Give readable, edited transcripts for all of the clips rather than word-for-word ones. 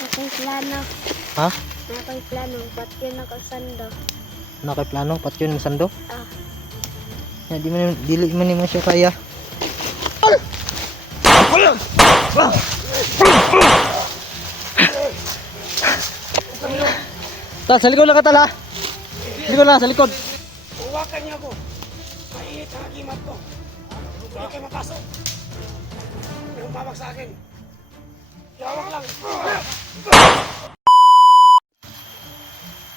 Ako'y plano. Ha? Ako'y plano. Ba't yun ako sando? Nakay plano patyo ng sando. Ah. Ya, dili man ni mo siya kaya. Ta, sa likod lang ka tala. Likod lang, sa likod. Huwakan niyo ako. Mainit ang agimat ko. Hindi kayo mapasok. May humawak sa akin. Hawak lang.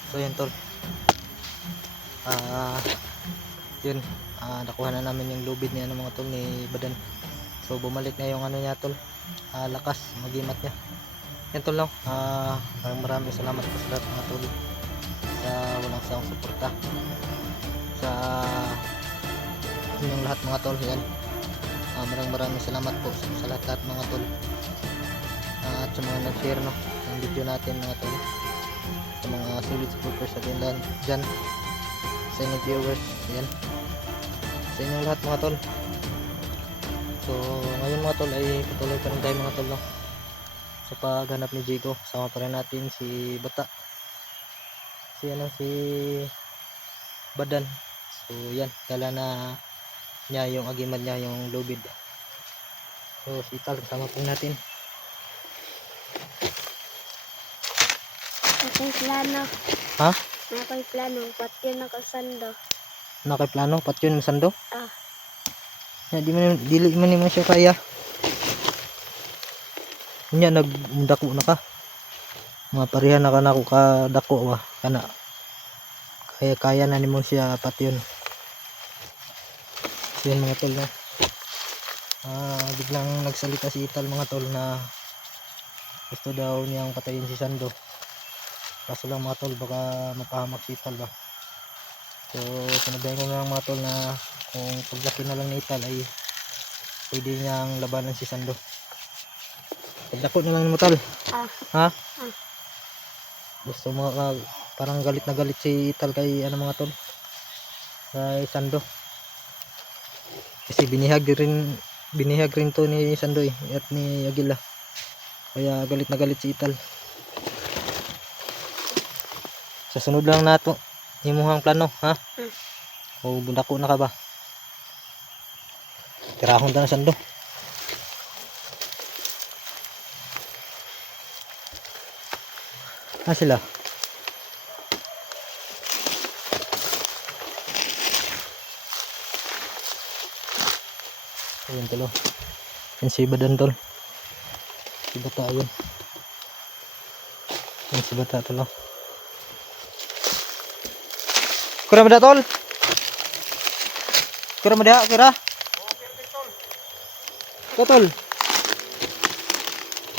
So yan tol. Yun. Nakuha na namin yung lubid niya ng mga tol ni Badan. So bumalik na yung ano niya tol. Lakas, magimat niya. Yan tol no. Maraming salamat po sa lahat mga tol. Sa walang sawang suporta. Sa inyong lahat mga tol. Yan. Maraming salamat po sa lahat mga tol. At sa mga nag-share no ng video natin mga tol. Sa mga solid supporters natin dyan. Sa inyong viewers. Yan. Sa inyong lahat mga tol. So ngayon mga tol ay patuloy pa rin tayo mga tol no? Sa paghanap ni Jigo. Sama pa rin natin si Bata, si Badan. So yan, kala na niya yung agiman niya yung lubid. So si Tal sama po natin. Ako'y plano. Ha? Ako'y plano. Ba't yun ako sando? Nakay plano patyo ng sando. Ah. Ya, dili man ni mo siya kaya. Nya nagdako na ka. Mga pareha na ka na ko ka dako ba kana. Kaya na nimo siya patyon. So yun mga tol na. Biglang nagsalita si Ital mga tol na gusto daw niyang patayin si Sando. Kaso lang mga tol baka mapahamak si Ital ba. So sinabihan ko na mga tol na kung paglaki na lang ni Ital ay pwede niyang labanan si Sando. Pagdako na lang mo Tal. Ha? Gusto mo parang galit na galit si Ital kay ano mga tol, kay Sando. Kasi binihag rin to ni Sando at ni Agila. Kaya galit na galit si Ital. Sa sunod lang nato imuhang plano ha. O bundako na ka ba? Tirahon ta na Sando. Sila. Ayun tol. Yan si Badan tol. Si Bata yun. Yan si Bata tol. Kira mada tol. Kira mada kira. Tol.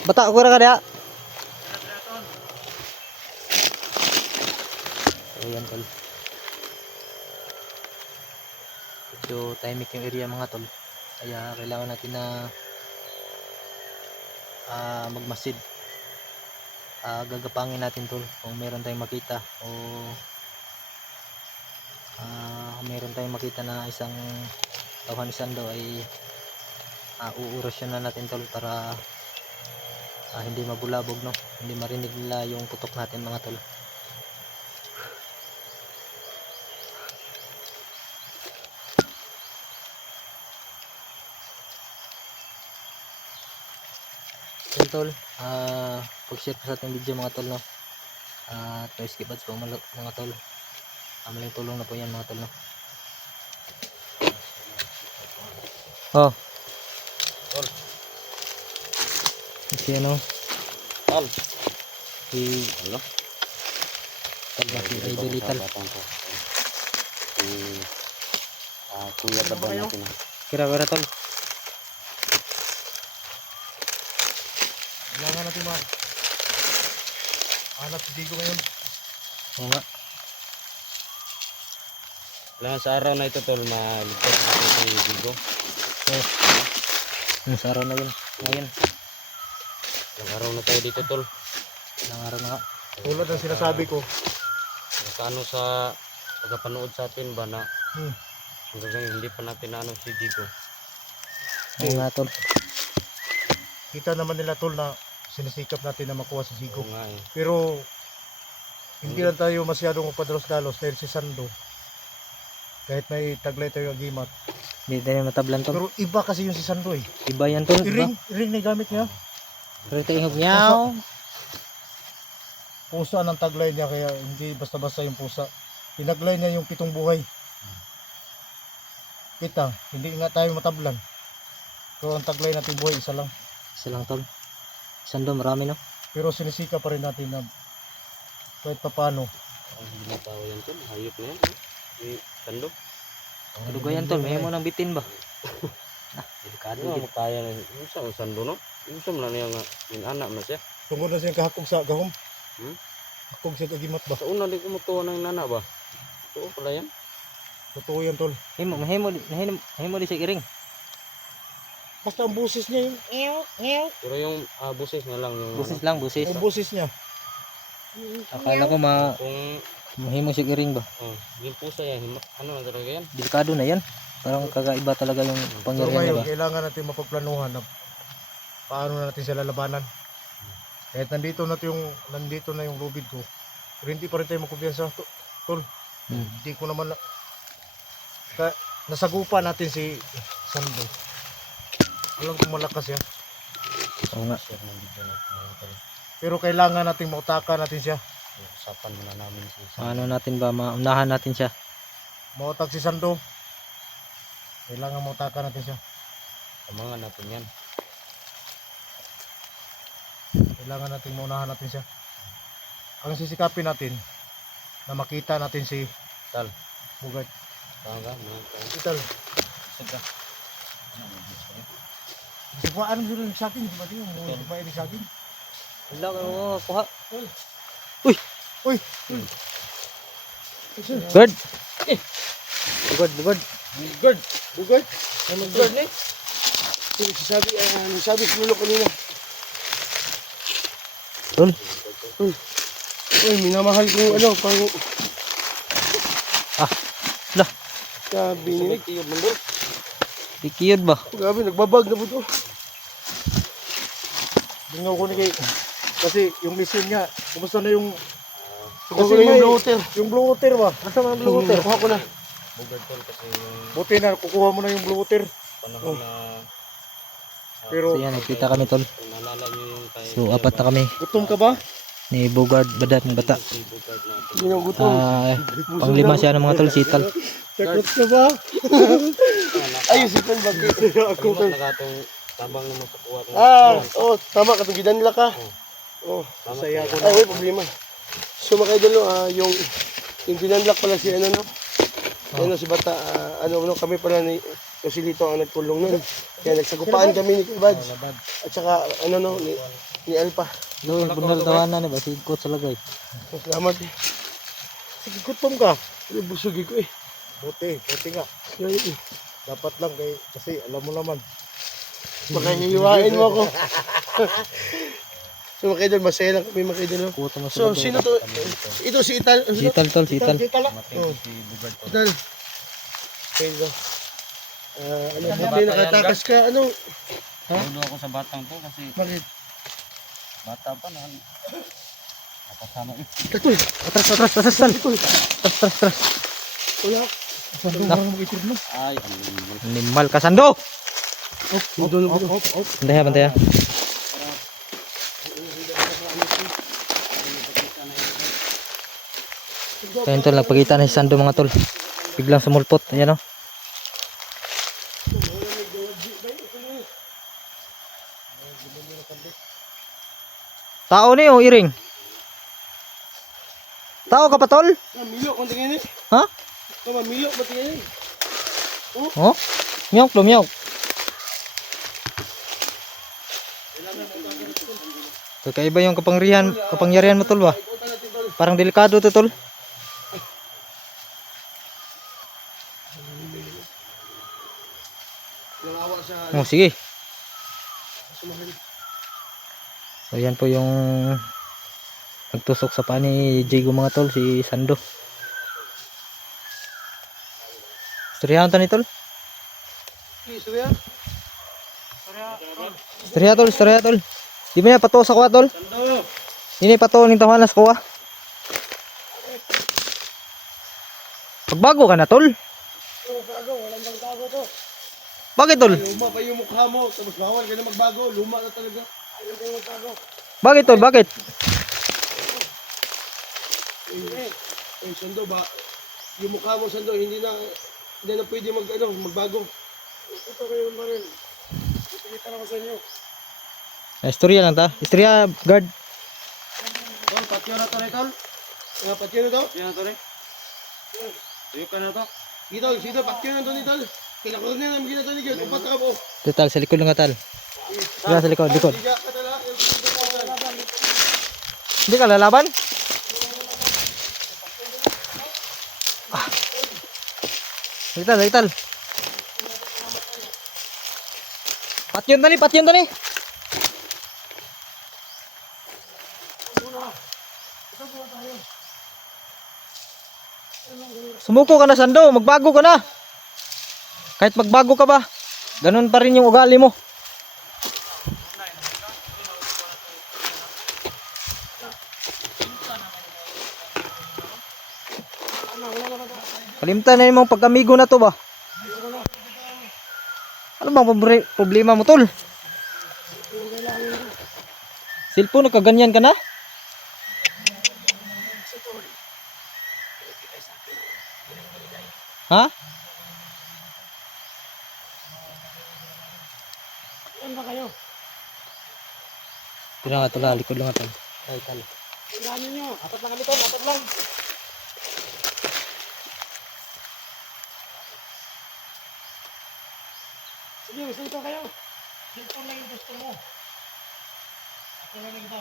Bata kira ka dia. Ayan tol. So tahimik yung area mga tol. Kaya kailangan natin na magmasid. Gagapangin natin tol kung meron tayong makita o meron tayong makita na isang tauhan ni Sando ay uurasyon na natin tol para hindi mabulabog no, hindi marinig nila yung putok natin mga tol. Yun tol, pag-share pa sa ating video mga tol no. At skip ads po mga tol. Malaking tulong na po yan mga tol no. Oh. Tol. Si ano? Tol. Si Ano? Tal ba si Idol Ital. Si Kuya Dabang natin. Kira-kira tol. Kailangan natin hanap si Digo ngayon. Oo nga. Kailangan sa araw na ito tol maligtas natin si Digo. Sa araw na yun. Ngayon. Ilang araw na tayo dito tol. Ilang araw na nga. Tulad ng sinasabi ko, Sa tagapanood sa atin ba na hanggang ngayon hindi pa natin naano si Digo. Oo nga tol. kita naman nila tol na sinisikap natin na makuha si Jigo. Oo nga eh. Pero hindi lang tayo masyadong upadalos-dalos dahil si Sando, kahit may taglay tayo agimat, Hindi tayo matablan tol. pero iba kasi yung si Sando eh. Iba yan tol. Iba. Iring na gamit niya. Pero ito ingog niyaw. Pusa ng taglay niya, kaya hindi basta-basta yung pusa. Tinaglay niya yung 7 buhay. Kita, hindi nga tayo matablan. Pero ang taglay natin buhay, isa lang. Isa lang tol. Sando marami no. Pero sinisika pa rin natin na kahit paano. Ang hindi na tao yan tol. Hayop na yan. Eh, Sando. Kaluga yan tol. May mo nang bitin ba? Delikado mo kaya na. Yung sa Sando no? Yung sa mga niya nga. Anak na siya. Tungkol na siyang kahakog sa gahom. Hmm? Hakog siya agimat ba? Sa una di ko mutuwa ng nana ba? Oo pala yan. Totoo yan tol. Himo di sa iring. Basta ang busis niya yung Pero yung busis na lang yung Busis lang, busis. ang busis niya. Akala ko kung mahimo siya iring ba? yung pusa yan, ano na talaga yan? Delikado na yan. Parang kakaiba talaga yung Pero pangyarihan ngayon, niya ba? kailangan natin mapagplanuhan na paano na natin sila labanan. Kahit nandito na yung lubid ko, pero hindi pa rin tayo makumpiyansa. Tol, hindi ko naman nasagupa natin si Sando. Alam kong malakas yan. Oo nga. Pero kailangan nating mautakan natin siya. Usapan muna namin si Paano natin ba maunahan natin siya? Mautak si Sando. Kailangan mautakan natin siya. Tamangan natin yan. Kailangan nating maunahan natin siya. Ang sisikapin natin na makita natin si Tal. Bugart. Tama ka? Ital. Ano dulu sa akin? Di ba ito yung mga sa akin? Wala ka mo kuha. Uy! Bird. Bugod. Bugart! Bugart? Ano Bugart ni? Sabi sa lulo kanina. Tol. Uy, minamahal ko ano, pang... Lah. Sabi niya. Ikiyod ba? Grabe, nagbabag na po ito. Bingaw ko ni kay... Kasi yung mission nga, kumusta na yung... Kasi yung blue water. Yung blue water ba? Nasa mga blue water? Kuha ko na. Bugad tol kasi yung Buti na, kukuha mo na yung blue water. panahon na Pero, So yan, nagkita kami tol. kung naalala nyo yung kay So apat na kami gutom ka ba? ni Bogard Badat ng bata. si Bugad na Hindi na gutom. Panglima siya ng mga tol, sital. Takot ka ba? Ayun, si Tal bakit? Ako Ako nagatong tabang na mapakuha ko. Tama, katong gidanla ka. Masaya ako na. Ay, may problema. So mga idol, yung ginanlak pala si ano, no? Ano si Bata, kami pala ni Joselito ang nagtulong nun. Kaya nagsagupaan kami ni Kibads. At saka, ni Alpa. Doon, bundal tawanan ba? Sigkot sa lagay. Salamat eh. Sige, gutom ka. Busog ko eh. Buti nga. Dapat lang kasi alam mo naman. Makahihiwain mo ako. So mga idol, masaya lang kami mga idol. Kuto mo sa So lagay. sino to? Ito si Ital. Sital tol, sital. Ital. Si Bugad tol. Ital. Okay ba? Buti nakatakas ka. Ano? Tulo ako sa batang to kasi Bakit? bata pa na. Napasama eh. Tatul. Atras, tal. Atras. Wala. Parang mag-itir mo. Ay, Animal ka, Sando! Doon. Bantay ha. So yun tol, nagpakita na si Sando mga tol. Biglang sumulpot, ayan o. Tao ni o iring? Tao ka pa tol? Milo, kung tingin eh. Ha? Milo, ba't tingin eh? Oh? Miyok lo, miyok. So, kaiba yung kapangyarihan mo tol ba? Parang delikado to tol. Oh, sige. So yan po yung nagtusok sa paa ni Jigo mga tol, si Sando. Istoryahan to ni tol. Istorya tol. Di ba niya pato sa kuha, tol? Sando. Hindi pato ng tawanan sa kuha. Pagbago ka na, tol? Oh, bago. Walang bang bago to. Bakit, tol? Luma pa yung mukha mo, tapos bawal ka na magbago. Luma na talaga. Ayun pa yung bago. Bakit, tol? Bakit? Eh, Sando ba? Yung mukha mo, Sando, hindi na pwede magbago. Ito kayo ba rin? Ipakita lang ko sa inyo. Istorya lang ta. Istorya, guard. Tol, patyo na to, Tol. Patyo na to. Yan na to rin. Tuyo ka na to. Dito, patyo na to ni Tol. Kailangan na namin ginagawa ni Gil. Upat ka po. Dito, tal, sa likod lang ka, tal. Diyan, sa likod, likod. Higa ka tala. Hindi ka lalaban? Lital, lital. Patyon tani, patyon tani. Sumuko ka na, Sando, magbago ka na. Kahit magbago ka ba, ganun pa rin yung ugali mo. Kalimtan na yung pagkamigo na to ba? Ano bang problema mo, tol? Cellphone, nakaganyan ka na? Ha? Yan ba kayo? Tira nga tol, likod lang nga tol. Ay, tol. Ang dami nyo. Apat lang kami to. Apat lang. Sige, gusto kayo. Cellphone lang yung gusto mo. Ito lang ito.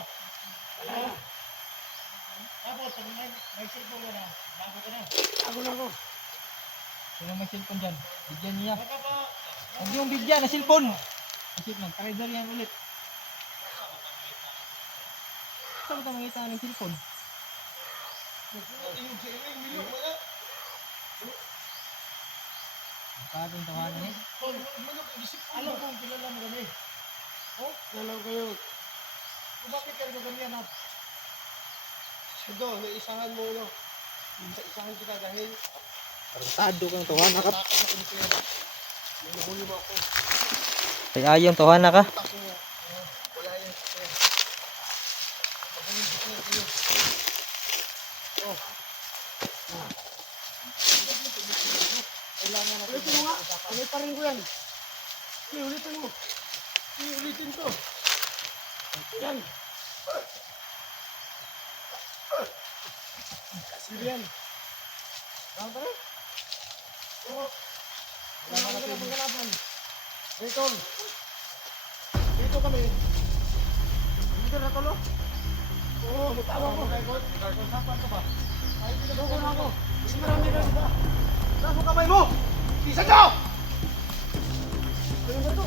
Wala. Tapos, may cellphone ka na. Bago ka na. Bago na ako. Sino may cellphone dyan? Bigyan niya. Huwag yung bigyan na cellphone. Kasi mag-trailer yan ulit. Saan ka makita ng cellphone? Bakit tawanan eh? Alam kong kilala mo kami. Oh, kilala ko kayo. Bakit kayo ganyan at? Sando, naisahan mo, no? Naisahan kita dahil Tarantado kang tawanan ka. Ay ayong tawanan ka. Ulitin mo nga. Ulit pa rin ko yan. Sige, ulitin mo. Sige, ulitin to. Yan. Sige yan. Saan pa rin? Oo. Wala ka na pagkalaban. Dito. Dito kami. Dito na tulo. Oo, matawa ko. Nagkasapan ka ba? Ay, pinagoko na ako. Mas marami ka ba? Saan mo kamay mo? Isa daw! Ano ba ito?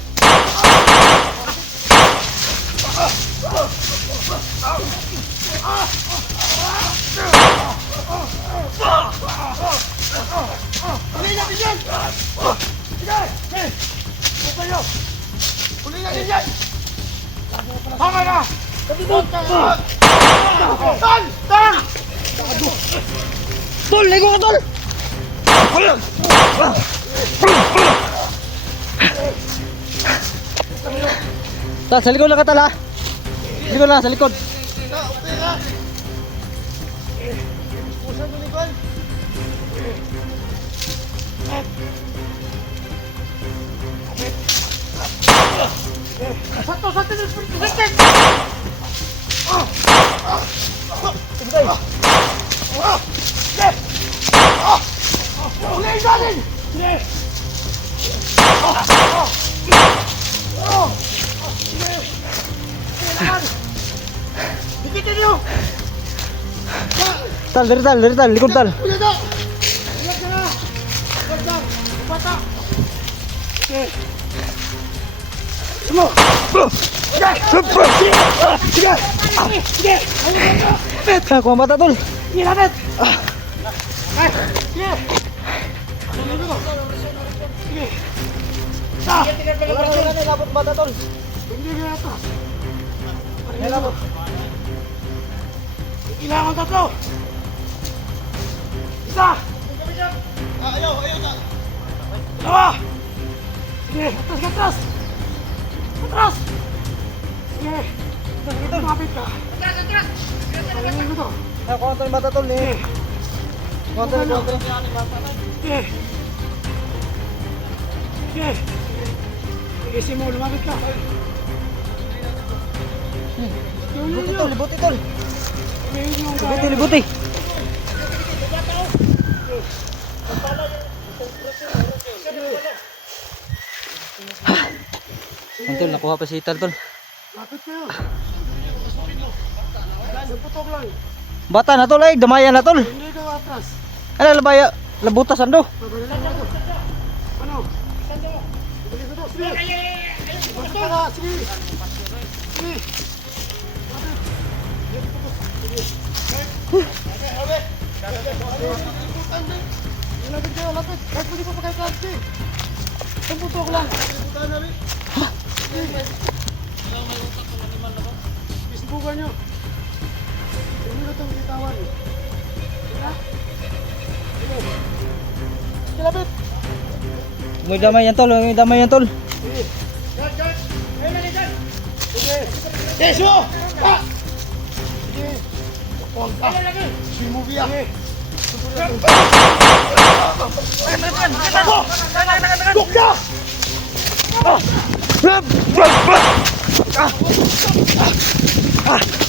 Huli natin yan! Sige! Sige! Huwag kayo! Huli natin yan! Tama na! Tan! Tan! Tol, ligo ka tol! Ta, sa likod lang ka tala. Likod lang, sa likod. Okay na! Pusan mo, Nicole. Satu! Satu! Satu! Huli natin! Sige! Dikitin nyo! Tal, dari tal, likod tal. Ulit na! Ulit ka na! Ulit na! Bata! Sige! Sige! Sige! Sige! Sige! Kuha mata tol. Sige natin! Ay! Sige! Sige! Sige! Sa! Wala na labot mata tol. Hindi na ito! Kailangan tatlo. Isa. Ayaw. Dalawa. Sige, atras. Atras. Sige. Lumapit ka. Palayin mo to. Kuha tayo bata tol Sige. Kuha tayo. Sige. Sige. Tigisin mo, lumapit ka. Libuti tol, libuti tol. Libuti. Libuti, libuti. Tol, nakuha pa si Ital tol. Lapit kayo. Nagputok lang. Bata na tol, ay damayan na tol. Hindi ka atras. Ano labaya? Labutas ando. Pagalitan mo to. Ano? Sige ko to. Sige. Basta ka. Sige. Sige. Lapit kayo, lapit. Kahit pwede pa kayo kasi. Nagputok lang. Isbukan nyo. Hindi na itong itawan. Sige. Sige, lapit. May damay yan tol, may damay yan tol. Sige. Sige. Yes, mo! Ah! Sige. Huwag ka. Simubi ah. Huwag ka! Ah!